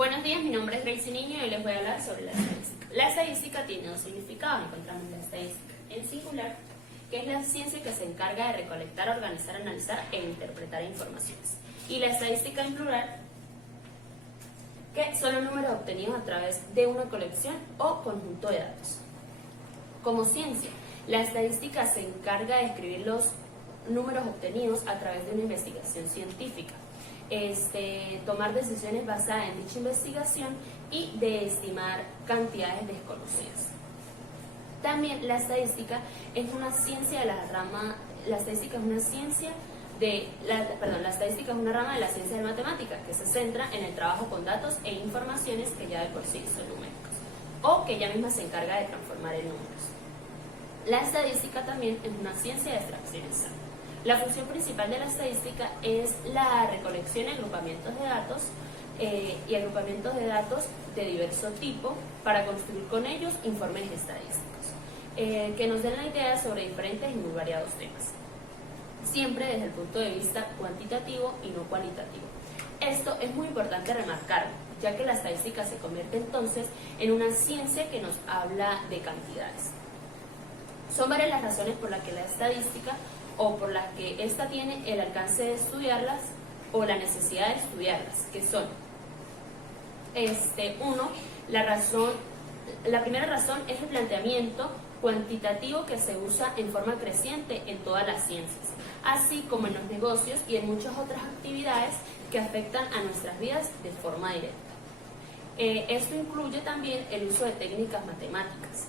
Buenos días, mi nombre es Gracie Niño y hoy les voy a hablar sobre la estadística. La estadística tiene dos significados. Encontramos la estadística en singular, que es la ciencia que se encarga de recolectar, organizar, analizar e interpretar informaciones. Y la estadística en plural, que son los números obtenidos a través de una colección o conjunto de datos. Como ciencia, la estadística se encarga de describir los números obtenidos a través de una investigación científica, tomar decisiones basadas en dicha investigación y de estimar cantidades desconocidas. También la estadística es una ciencia de la rama, la estadística es una rama de la ciencia de matemáticas que se centra en el trabajo con datos e informaciones que ya de por sí son numéricos o que ella misma se encarga de transformar en números. La estadística también es una ciencia de extracciones. La función principal de la estadística es la recolección y agrupamientos de datos de diverso tipo para construir con ellos informes estadísticos que nos den la idea sobre diferentes y muy variados temas, siempre desde el punto de vista cuantitativo y no cualitativo. Esto es muy importante remarcarlo, ya que la estadística se convierte entonces en una ciencia que nos habla de cantidades. Son varias las razones por las que la estadística o por las que ésta tiene el alcance de estudiarlas o la necesidad de estudiarlas, que son la primera razón es el planteamiento cuantitativo que se usa en forma creciente en todas las ciencias, así como en los negocios y en muchas otras actividades que afectan a nuestras vidas de forma directa. Esto incluye también el uso de técnicas matemáticas,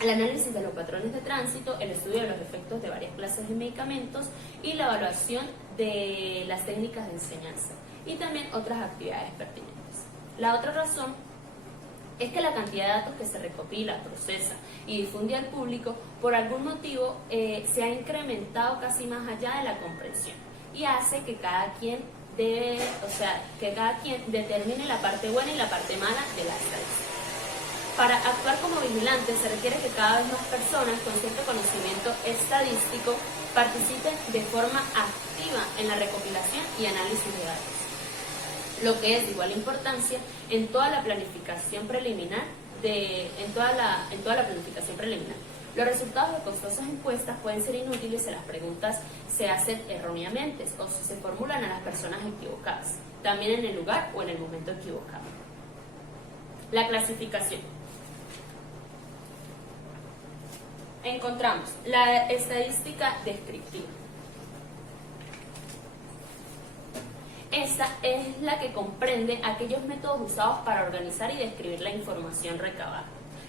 el análisis de los patrones de tránsito, el estudio de los efectos de varias clases de medicamentos y la evaluación de las técnicas de enseñanza y también otras actividades pertinentes. La otra razón es que la cantidad de datos que se recopila, procesa y difunde al público por algún motivo se ha incrementado casi más allá de la comprensión y hace que cada quien determine la parte buena y la parte mala de la estadística. Para actuar como vigilante se requiere que cada vez más personas con cierto conocimiento estadístico participen de forma activa en la recopilación y análisis de datos, lo que es de igual importancia en toda la planificación preliminar. Los resultados de costosas encuestas pueden ser inútiles si las preguntas se hacen erróneamente o si se formulan a las personas equivocadas, también en el lugar o en el momento equivocado. La clasificación. Encontramos la estadística descriptiva. Esta es la que comprende aquellos métodos usados para organizar y describir la información recabada.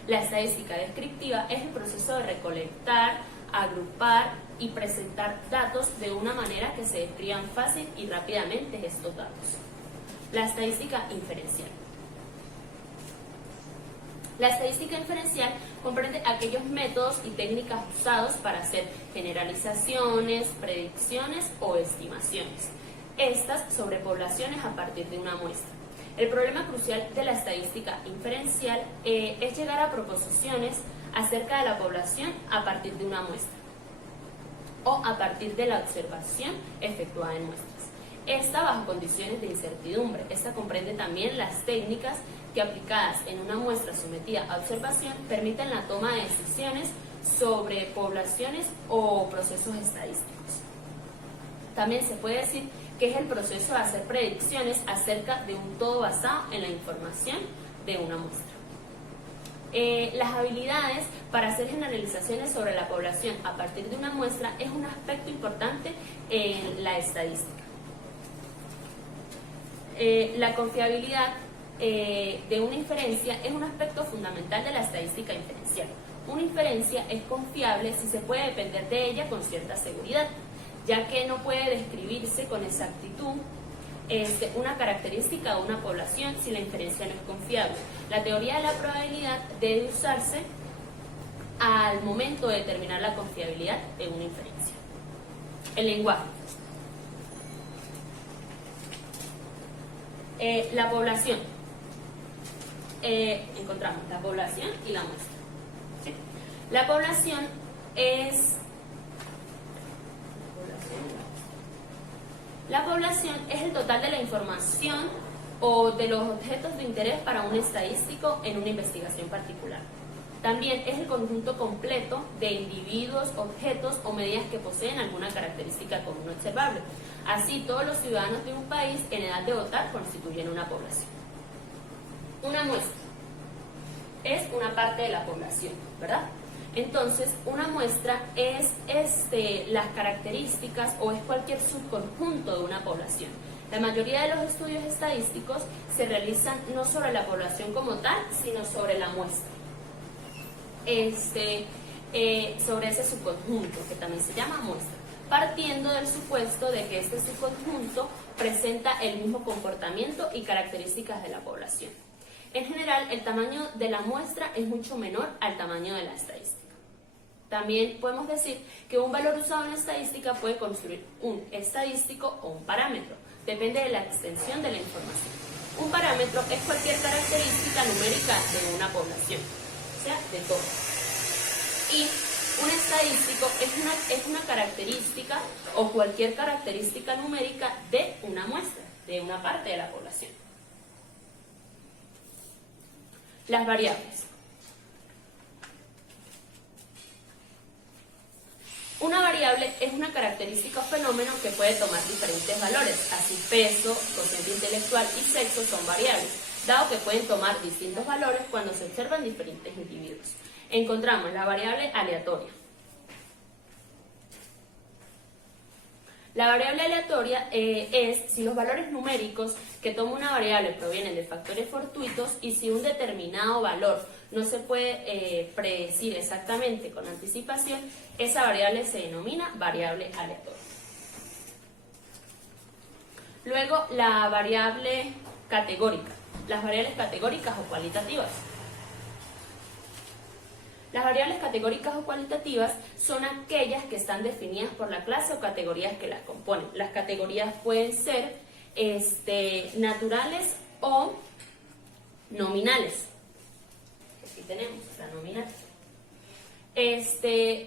La estadística descriptiva es el proceso de recolectar, agrupar y presentar datos de una manera que se describan fácil y rápidamente estos datos. La estadística inferencial. La estadística inferencial comprende aquellos métodos y técnicas usados para hacer generalizaciones, predicciones o estimaciones, estas sobre poblaciones a partir de una muestra. El problema crucial de la estadística inferencial es llegar a proposiciones acerca de la población a partir de una muestra o a partir de la observación efectuada en muestras. Esta bajo condiciones de incertidumbre. Esta comprende también las técnicas que aplicadas en una muestra sometida a observación permiten la toma de decisiones sobre poblaciones o procesos estadísticos. También se puede decir que es el proceso de hacer predicciones acerca de un todo basado en la información de una muestra. Las habilidades para hacer generalizaciones sobre la población a partir de una muestra es un aspecto importante en la estadística. La confiabilidad de una inferencia es un aspecto fundamental de la estadística inferencial. Una inferencia es confiable si se puede depender de ella con cierta seguridad, ya que no puede describirse con exactitud una característica de una población si la inferencia no es confiable. La teoría de la probabilidad debe usarse al momento de determinar la confiabilidad de una inferencia. El lenguaje. La población. Encontramos la población y la muestra. ¿Sí? La población es La población es el total de la información o de los objetos de interés para un estadístico en una investigación particular. También es el conjunto completo de individuos, objetos o medidas que poseen alguna característica común observable. Así, todos los ciudadanos de un país en edad de votar constituyen una población. Una muestra es una parte de la población, ¿verdad? Entonces, una muestra es las características o es cualquier subconjunto de una población. La mayoría de los estudios estadísticos se realizan no sobre la población como tal, sino sobre la muestra. Sobre ese subconjunto, que también se llama muestra, partiendo del supuesto de que este subconjunto presenta el mismo comportamiento y características de la población. En general, el tamaño de la muestra es mucho menor al tamaño de la estadística. También podemos decir que un valor usado en estadística puede construir un estadístico o un parámetro, depende de la extensión de la información. Un parámetro es cualquier característica numérica de una población, o sea, de todo. Y un estadístico es una característica o cualquier característica numérica de una muestra, de una parte de la población. Las variables. Una variable es una característica o fenómeno que puede tomar diferentes valores, así peso, cociente intelectual y sexo son variables, dado que pueden tomar distintos valores cuando se observan diferentes individuos. Encontramos la variable aleatoria. La variable aleatoria es si los valores numéricos que toma una variable provienen de factores fortuitos y si un determinado valor no se puede predecir exactamente con anticipación, esa variable se denomina variable aleatoria. Luego, la variable categórica. Las variables categóricas o cualitativas. Las variables categóricas o cualitativas son aquellas que están definidas por la clase o categorías que las componen. Las categorías pueden ser naturales o nominales. Aquí tenemos la nominal.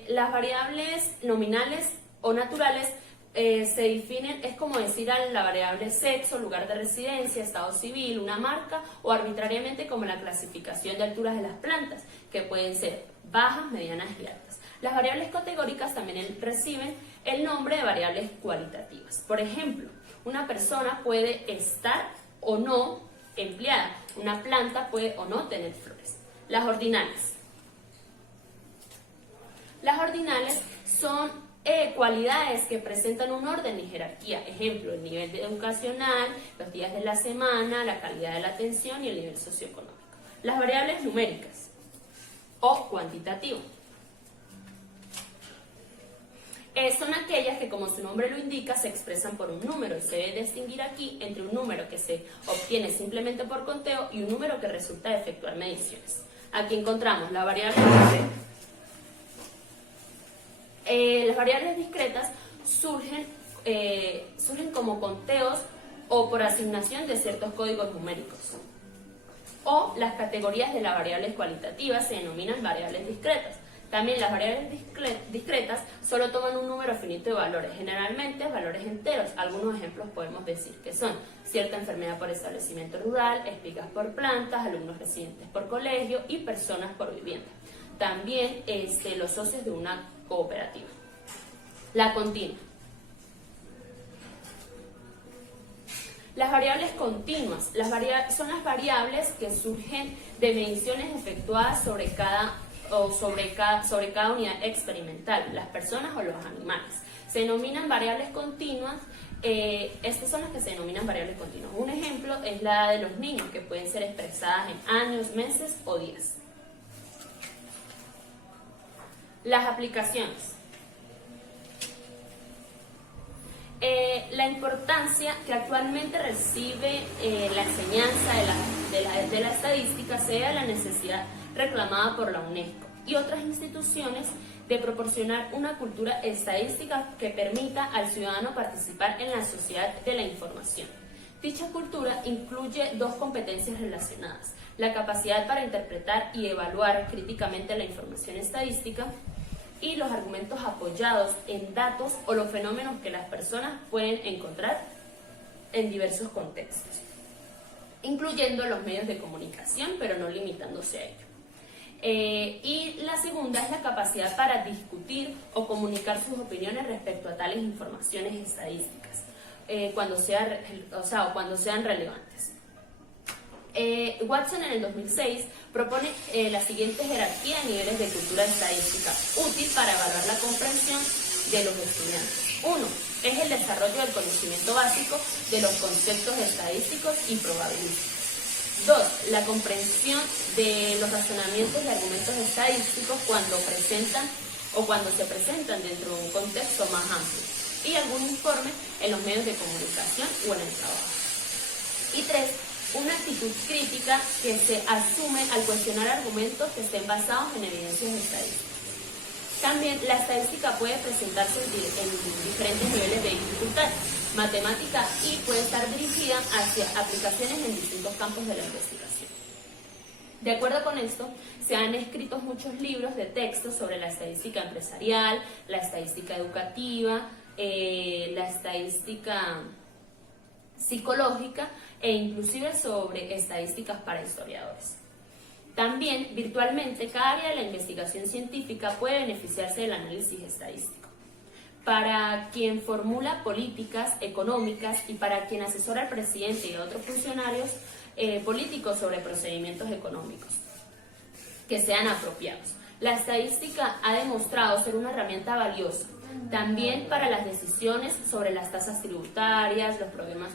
Las variables nominales o naturales se definen, es como decir a la variable sexo, lugar de residencia, estado civil, una marca o arbitrariamente como la clasificación de alturas de las plantas, que pueden ser bajas, medianas y altas. Las variables categóricas también reciben el nombre de variables cualitativas. Por ejemplo, una persona puede estar o no empleada, una planta puede o no tener flores. Las ordinales. Las ordinales son cualidades que presentan un orden y jerarquía. Ejemplo, el nivel educacional, los días de la semana, la calidad de la atención y el nivel socioeconómico. Las variables numéricas o cuantitativas son aquellas que, como su nombre lo indica, se expresan por un número y se debe distinguir aquí entre un número que se obtiene simplemente por conteo y un número que resulta de efectuar mediciones. Aquí encontramos la variable discreta. Las variables discretas surgen como conteos o por asignación de ciertos códigos numéricos. O las categorías de las variables cualitativas se denominan variables discretas. También las variables discretas solo toman un número finito de valores, generalmente valores enteros. Algunos ejemplos podemos decir que son cierta enfermedad por establecimiento rural, espigas por plantas, alumnos residentes por colegio y personas por vivienda. También los socios de una cooperativa. La continua. Las variables continuas son las variables que surgen de mediciones efectuadas sobre cada unidad experimental, las personas o los animales. Se denominan variables continuas. Estas son las que se denominan variables continuas. Un ejemplo es la edad de los niños, que pueden ser expresadas en años, meses o días. Las aplicaciones. La importancia que actualmente recibe la enseñanza de la estadística se debe a la necesidad reclamada por la UNESCO y otras instituciones de proporcionar una cultura estadística que permita al ciudadano participar en la sociedad de la información. Dicha cultura incluye dos competencias relacionadas: la capacidad para interpretar y evaluar críticamente la información estadística y los argumentos apoyados en datos o los fenómenos que las personas pueden encontrar en diversos contextos. incluyendo los medios de comunicación, pero no limitándose a ello. Y la segunda es la capacidad para discutir o comunicar sus opiniones respecto a tales informaciones estadísticas, cuando sean relevantes. Watson en el 2006 propone la siguiente jerarquía de niveles de cultura estadística útil para evaluar la comprensión de los estudiantes. 1. Es el desarrollo del conocimiento básico de los conceptos estadísticos y probabilísticos. 2. La comprensión de los razonamientos y argumentos estadísticos cuando se presentan dentro de un contexto más amplio y algún informe en los medios de comunicación o en el trabajo. Y 3. Una actitud crítica que se asume al cuestionar argumentos que estén basados en evidencias estadísticas. También la estadística puede presentarse en diferentes niveles de dificultad matemática y puede estar dirigida hacia aplicaciones en distintos campos de la investigación. De acuerdo con esto, se han escrito muchos libros de texto sobre la estadística empresarial, la estadística educativa, la estadística psicológica e inclusive sobre estadísticas para historiadores. También, virtualmente, cada área de la investigación científica puede beneficiarse del análisis estadístico. Para quien formula políticas económicas y para quien asesora al presidente y a otros funcionarios políticos sobre procedimientos económicos que sean apropiados. La estadística ha demostrado ser una herramienta valiosa también para las decisiones sobre las tasas tributarias,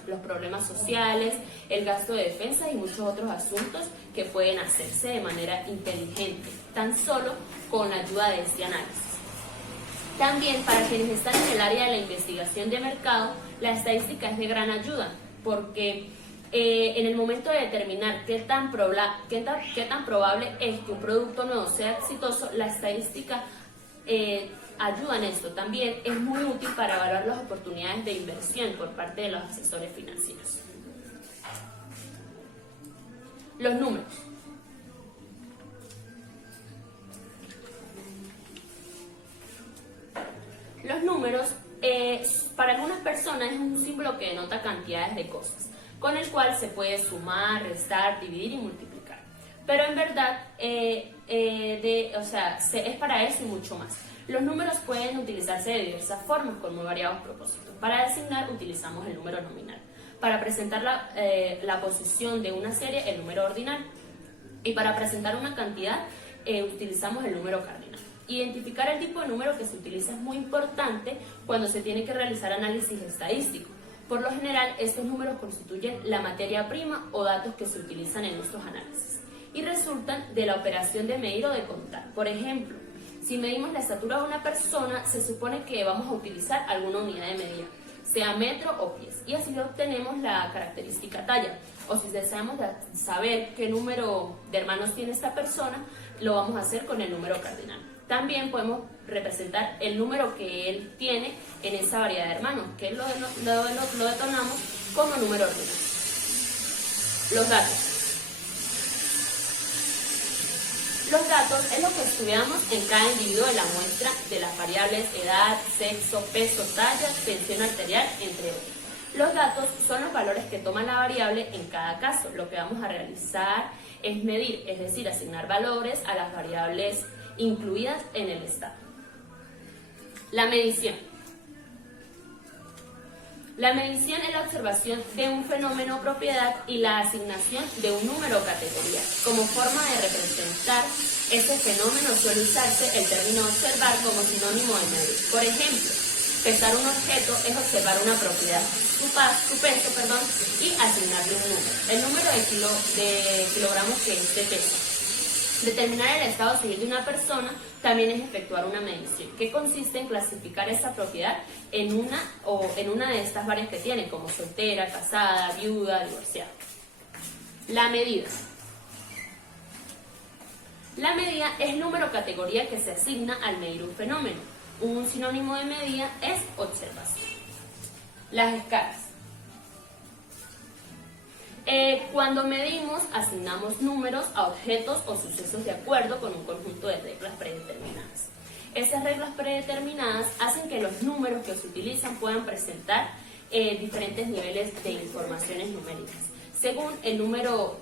los problemas sociales, el gasto de defensa y muchos otros asuntos que pueden hacerse de manera inteligente, tan solo con la ayuda de este análisis. También para quienes están en el área de la investigación de mercado, la estadística es de gran ayuda, porque en el momento de determinar qué tan probable es que un producto nuevo sea exitoso, la estadística ayuda en esto. También es muy útil para evaluar las oportunidades de inversión por parte de los asesores financieros. Los números. Los números, para algunas personas es un símbolo que denota cantidades de cosas, con el cual se puede sumar, restar, dividir y multiplicar. Pero en verdad es para eso y mucho más. Los números pueden utilizarse de diversas formas con muy variados propósitos. Para designar utilizamos el número nominal. Para presentar la posición de una serie, el número ordinal. Y para presentar una cantidad, utilizamos el número cardinal. Identificar el tipo de número que se utiliza es muy importante cuando se tiene que realizar análisis estadístico. Por lo general, estos números constituyen la materia prima o datos que se utilizan en estos análisis y resultan de la operación de medir o de contar. Por ejemplo, si medimos la estatura de una persona, se supone que vamos a utilizar alguna unidad de medida, sea metro o pies, y así obtenemos la característica talla. O si deseamos saber qué número de hermanos tiene esta persona, lo vamos a hacer con el número cardinal. También podemos representar el número que él tiene en esa variedad de hermanos, que lo detonamos como número ordinal. Los datos. Los datos es lo que estudiamos en cada individuo de la muestra de las variables edad, sexo, peso, talla, tensión arterial, entre otros. Los datos son los valores que toma la variable en cada caso. Lo que vamos a realizar es medir, es decir, asignar valores a las variables incluidas en el estado. La medición. La medición es la observación de un fenómeno o propiedad y la asignación de un número o categoría. Como forma de representar ese fenómeno suele usarse el término observar como sinónimo de medir. Por ejemplo, pesar un objeto es observar una propiedad, su peso, y asignarle un número. El número de kilogramos que es de peso. Determinar el estado civil de una persona también es efectuar una medición, que consiste en clasificar esa propiedad en una de estas varias que tiene, como soltera, casada, viuda, divorciada. La medida. La medida es el número o categoría que se asigna al medir un fenómeno. Un sinónimo de medida es observación. Las escalas. Cuando medimos, asignamos números a objetos o sucesos de acuerdo con un conjunto de reglas predeterminadas. Esas reglas predeterminadas hacen que los números que se utilizan puedan presentar diferentes niveles de informaciones numéricas. Según el número,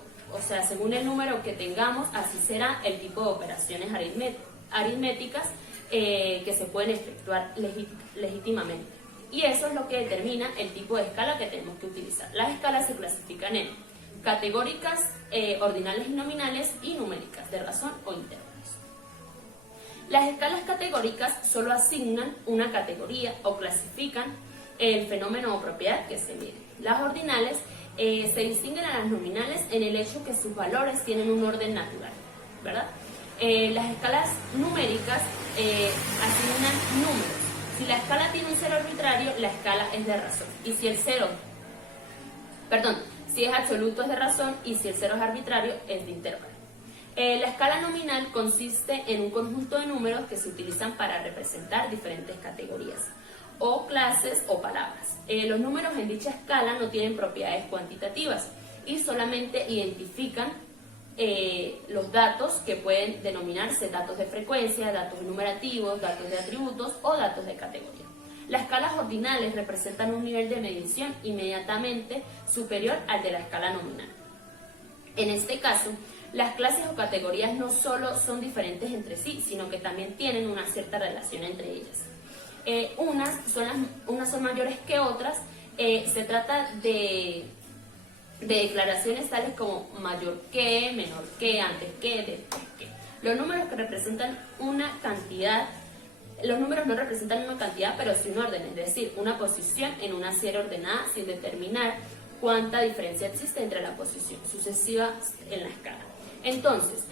según el número que tengamos, así será el tipo de operaciones aritméticas que se pueden efectuar legítimamente. Y eso es lo que determina el tipo de escala que tenemos que utilizar. Las escalas se clasifican en categóricas, ordinales y nominales, y numéricas, de razón o intervalos. Las escalas categóricas solo asignan una categoría o clasifican el fenómeno o propiedad que se mide. Las ordinales se distinguen a las nominales en el hecho que sus valores tienen un orden natural, ¿verdad? Las escalas numéricas asignan números. Si la escala tiene un cero arbitrario, la escala es de razón. Y si si es absoluto es de razón, y si el cero es arbitrario es de intervalo. La escala nominal consiste en un conjunto de números que se utilizan para representar diferentes categorías o clases o palabras. Los números en dicha escala no tienen propiedades cuantitativas y solamente identifican los datos que pueden denominarse datos de frecuencia, datos enumerativos, datos de atributos o datos de categoría. Las escalas ordinales representan un nivel de medición inmediatamente superior al de la escala nominal. En este caso, las clases o categorías no solo son diferentes entre sí, sino que también tienen una cierta relación entre ellas. Unas son mayores que otras. Se trata de declaraciones tales como mayor que, menor que, antes que, después que. Los números no representan una cantidad, pero sí un orden, es decir, una posición en una serie ordenada sin determinar cuánta diferencia existe entre la posición sucesiva en la escala. Entonces,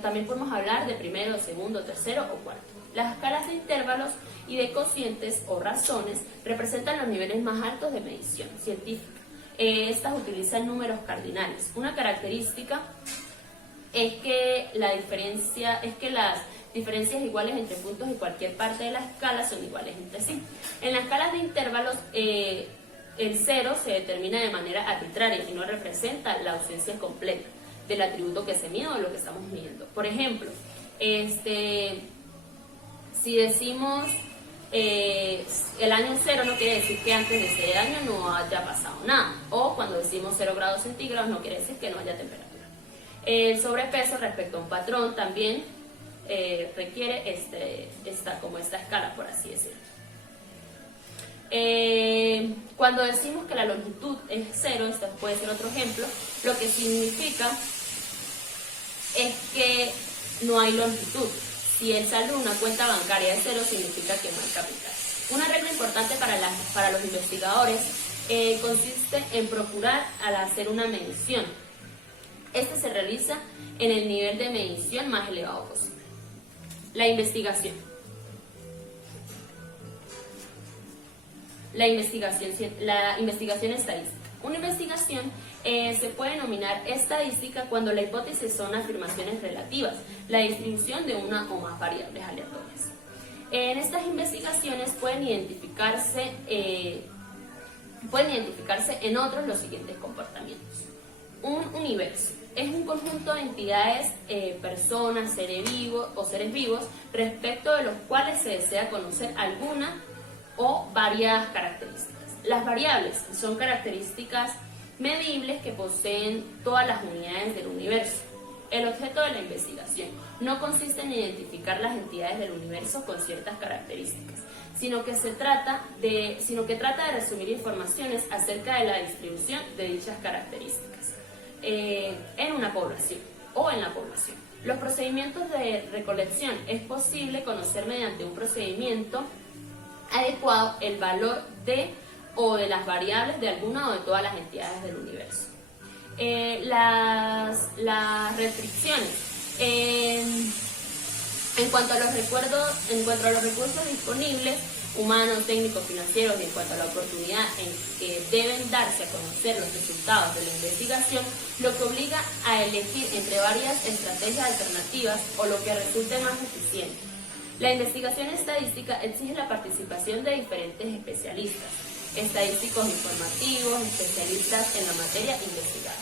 también podemos hablar de primero, segundo, tercero o cuarto. Las escalas de intervalos y de cocientes o razones representan los niveles más altos de medición científica. Estas utilizan números cardinales. Una característica es que las diferencias iguales entre puntos de cualquier parte de la escala son iguales entre sí. En las escalas de intervalos, el cero se determina de manera arbitraria y no representa la ausencia completa del atributo que se mide o lo que estamos midiendo. Por ejemplo, si decimos el año cero, no quiere decir que antes de ese año no haya pasado nada. O cuando decimos 0 grados centígrados, no quiere decir que no haya temperatura. El sobrepeso respecto a un patrón también requiere esta escala, por así decirlo. Cuando decimos que la longitud es 0, este puede ser otro ejemplo, lo que significa es que no hay longitud. Si el saldo de una cuenta bancaria es 0, significa que no hay capital. Una regla importante para los investigadores consiste en procurar al hacer una medición. Este se realiza en el nivel de medición más elevado posible. La investigación. La investigación estadística. Una investigación se puede denominar estadística cuando la hipótesis son afirmaciones relativas, la distribución de una o más variables aleatorias. En estas investigaciones pueden identificarse en otros los siguientes comportamientos. Un universo es un conjunto de entidades, personas, seres vivos, respecto de los cuales se desea conocer alguna o varias características. Las variables son características medibles que poseen todas las unidades del universo. El objeto de la investigación no consiste en identificar las entidades del universo con ciertas características, sino que trata de resumir informaciones acerca de la distribución de dichas características en una población o en la población. Los procedimientos de recolección es posible conocer mediante un procedimiento adecuado el valor de las variables de alguna o de todas las entidades del universo. Las restricciones. En cuanto a los recursos disponibles, humanos, técnicos, financieros, y en cuanto a la oportunidad en que deben darse a conocer los resultados de la investigación, lo que obliga a elegir entre varias estrategias alternativas o lo que resulte más eficiente. La investigación estadística exige la participación de diferentes especialistas, estadísticos informativos, especialistas en la materia investigada.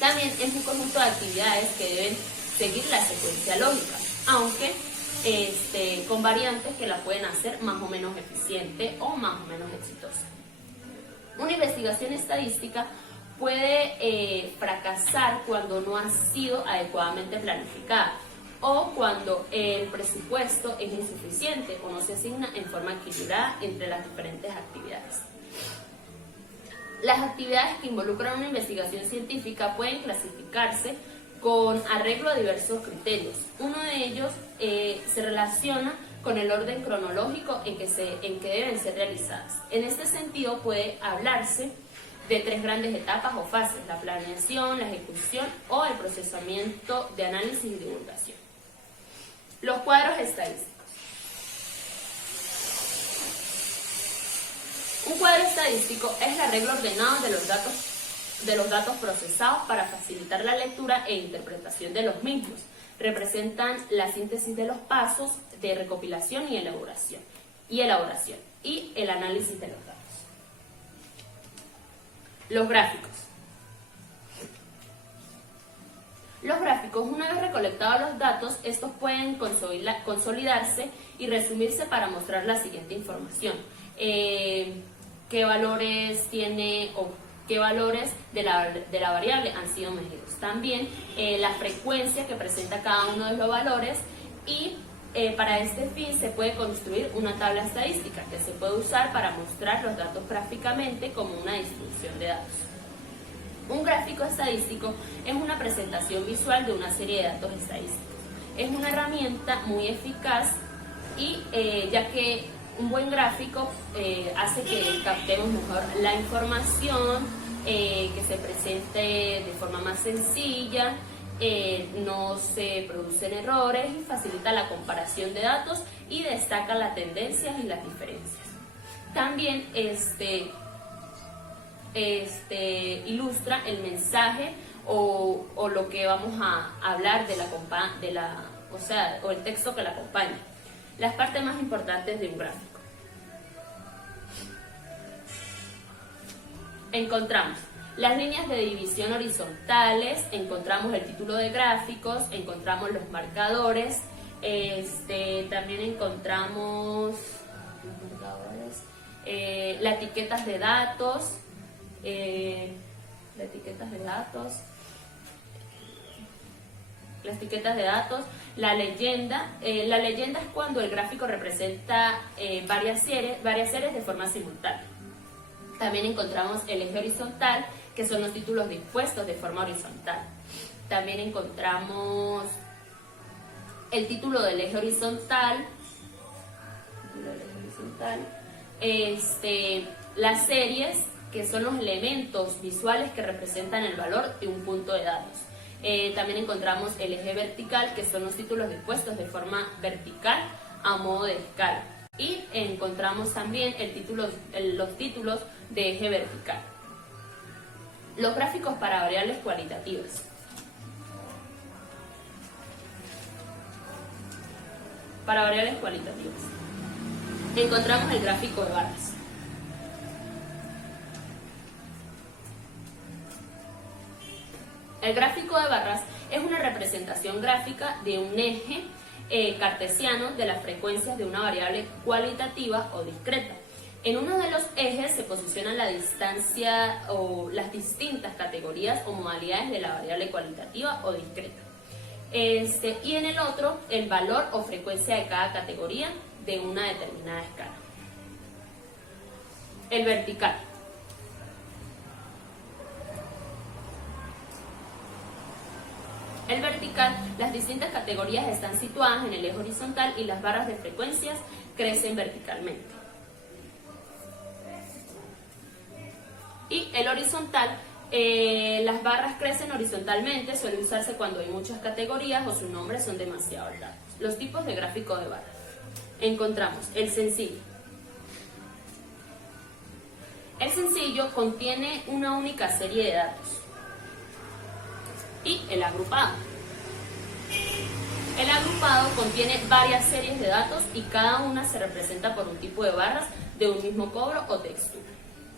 También es un conjunto de actividades que deben seguir la secuencia lógica, aunque con variantes que la pueden hacer más o menos eficiente o más o menos exitosa. Una investigación estadística puede fracasar cuando no ha sido adecuadamente planificada o cuando el presupuesto es insuficiente o no se asigna en forma equilibrada entre las diferentes actividades. Las actividades que involucran una investigación científica pueden clasificarse con arreglo a diversos criterios. Uno de ellos se relaciona con el orden cronológico en que deben ser realizadas. En este sentido puede hablarse de 3 grandes etapas o fases: la planeación, la ejecución o el procesamiento de análisis y divulgación. Los cuadros estadísticos. Un cuadro estadístico es el arreglo ordenado de los datos procesados para facilitar la lectura e interpretación de los mismos. Representan la síntesis de los pasos de recopilación y elaboración y el análisis de los datos. Los gráficos. Los gráficos, una vez recolectados los datos, estos pueden consolidarse y resumirse para mostrar la siguiente información: qué valores tiene o qué valores de la variable han sido medidos. También la frecuencia que presenta cada uno de los valores, y para este fin se puede construir una tabla estadística que se puede usar para mostrar los datos gráficamente como una distribución de datos. Un gráfico estadístico es una presentación visual de una serie de datos estadísticos. Es una herramienta muy eficaz y ya que un buen gráfico hace que captemos mejor la información, que se presente de forma más sencilla, no se producen errores y facilita la comparación de datos y destaca las tendencias y las diferencias. También ilustra el mensaje o lo que vamos a hablar o el texto que la acompaña. Las partes más importantes de un gráfico. Encontramos las líneas de división horizontales, encontramos el título de gráficos, encontramos los marcadores, también encontramos las etiquetas de datos, la leyenda. La leyenda es cuando el gráfico representa varias series de forma simultánea. También encontramos el eje horizontal, que son los títulos dispuestos de forma horizontal. También encontramos el título del eje horizontal, las series, que son los elementos visuales que representan el valor de un punto de datos. También encontramos el eje vertical, que son los títulos dispuestos de forma vertical a modo de escala. Y encontramos también los títulos de eje vertical. Los gráficos para variables cualitativas. Para variables cualitativas, encontramos el gráfico de barras. El gráfico de barras es una representación gráfica de un eje cartesiano de las frecuencias de una variable cualitativa o discreta. En uno de los ejes se posiciona la distancia o las distintas categorías o modalidades de la variable cualitativa o discreta. Y en el otro, el valor o frecuencia de cada categoría de una determinada escala. El vertical. El vertical, las distintas categorías están situadas en el eje horizontal y las barras de frecuencias crecen verticalmente. Y el horizontal, las barras crecen horizontalmente, suele usarse cuando hay muchas categorías o sus nombres son demasiado largos. Los tipos de gráfico de barras. Encontramos el sencillo. El sencillo contiene una única serie de datos. Y el agrupado. El agrupado contiene varias series de datos y cada una se representa por un tipo de barras de un mismo cobro o textura.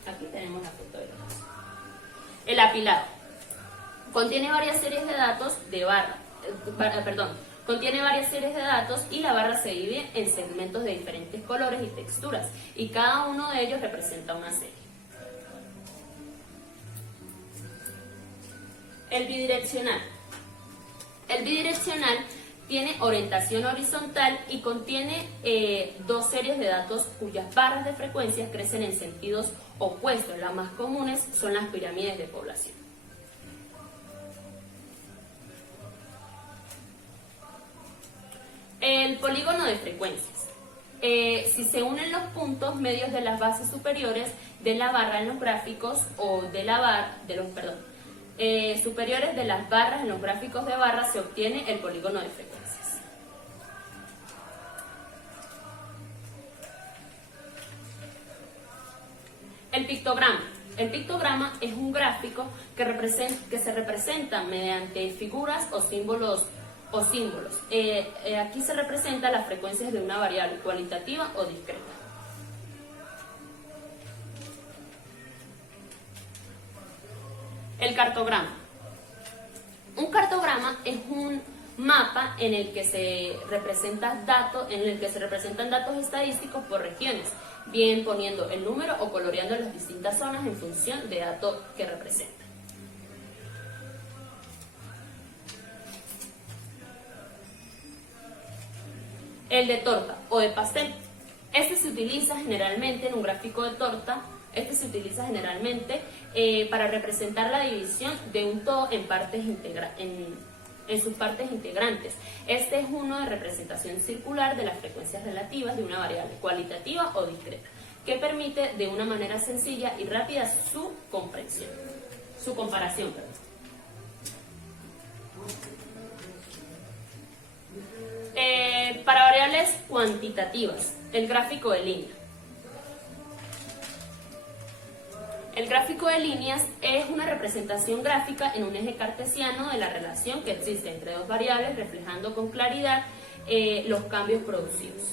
Aquí tenemos la foto de datos. El apilado. Contiene varias series de datos contiene varias series de datos y la barra se divide en segmentos de diferentes colores y texturas y cada uno de ellos representa una serie. El bidireccional. El bidireccional tiene orientación horizontal y contiene dos series de datos cuyas barras de frecuencias crecen en sentidos opuestos. Las más comunes son las pirámides de población. El polígono de frecuencias. Si se unen los puntos medios de las bases superiores de la barra en los gráficos o superiores de las barras en los gráficos de barra, se obtiene el polígono de frecuencias. El pictograma. El pictograma es un gráfico que se representa mediante figuras o símbolos. Aquí se representan las frecuencias de una variable cualitativa o discreta. El cartograma. Un cartograma es un mapa en el que se representan datos estadísticos por regiones, bien poniendo el número o coloreando las distintas zonas en función de datos que representa. El de torta o de pastel. Este se utiliza generalmente en un gráfico de torta. Para representar la división de un todo en sus partes integrantes. Este es uno de representación circular de las frecuencias relativas de una variable cualitativa o discreta, que permite de una manera sencilla y rápida su comparación. Para variables cuantitativas, el gráfico de línea. El gráfico de líneas es una representación gráfica en un eje cartesiano de la relación que existe entre dos variables, reflejando con claridad los cambios producidos.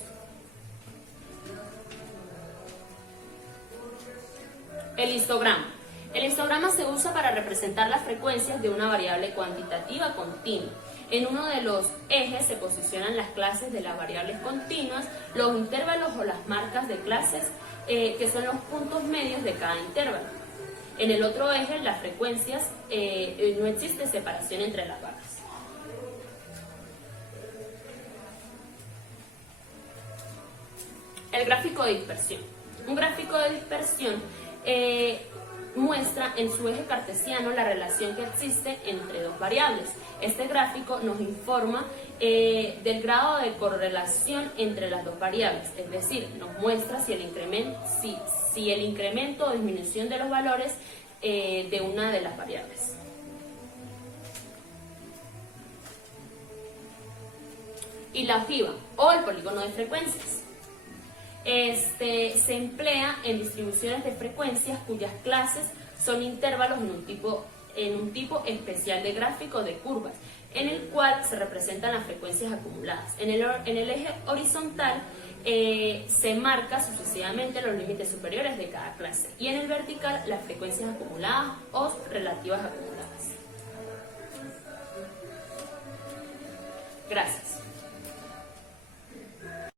El histograma. El histograma se usa para representar las frecuencias de una variable cuantitativa continua. En uno de los ejes se posicionan las clases de las variables continuas, los intervalos o las marcas de clases, que son los puntos medios de cada intervalo. En el otro eje, las frecuencias, no existe separación entre las barras. El gráfico de dispersión. Un gráfico de dispersión muestra en su eje cartesiano la relación que existe entre dos variables. Este gráfico nos informa del grado de correlación entre las dos variables, es decir, nos muestra si el incremento o disminución de los valores de una de las variables. Y la ojiva o el polígono de frecuencias. Se emplea en distribuciones de frecuencias cuyas clases son intervalos en un tipo especial de gráfico de curvas, en el cual se representan las frecuencias acumuladas. En el eje horizontal se marca sucesivamente los límites superiores de cada clase y en el vertical las frecuencias acumuladas o relativas acumuladas. Gracias.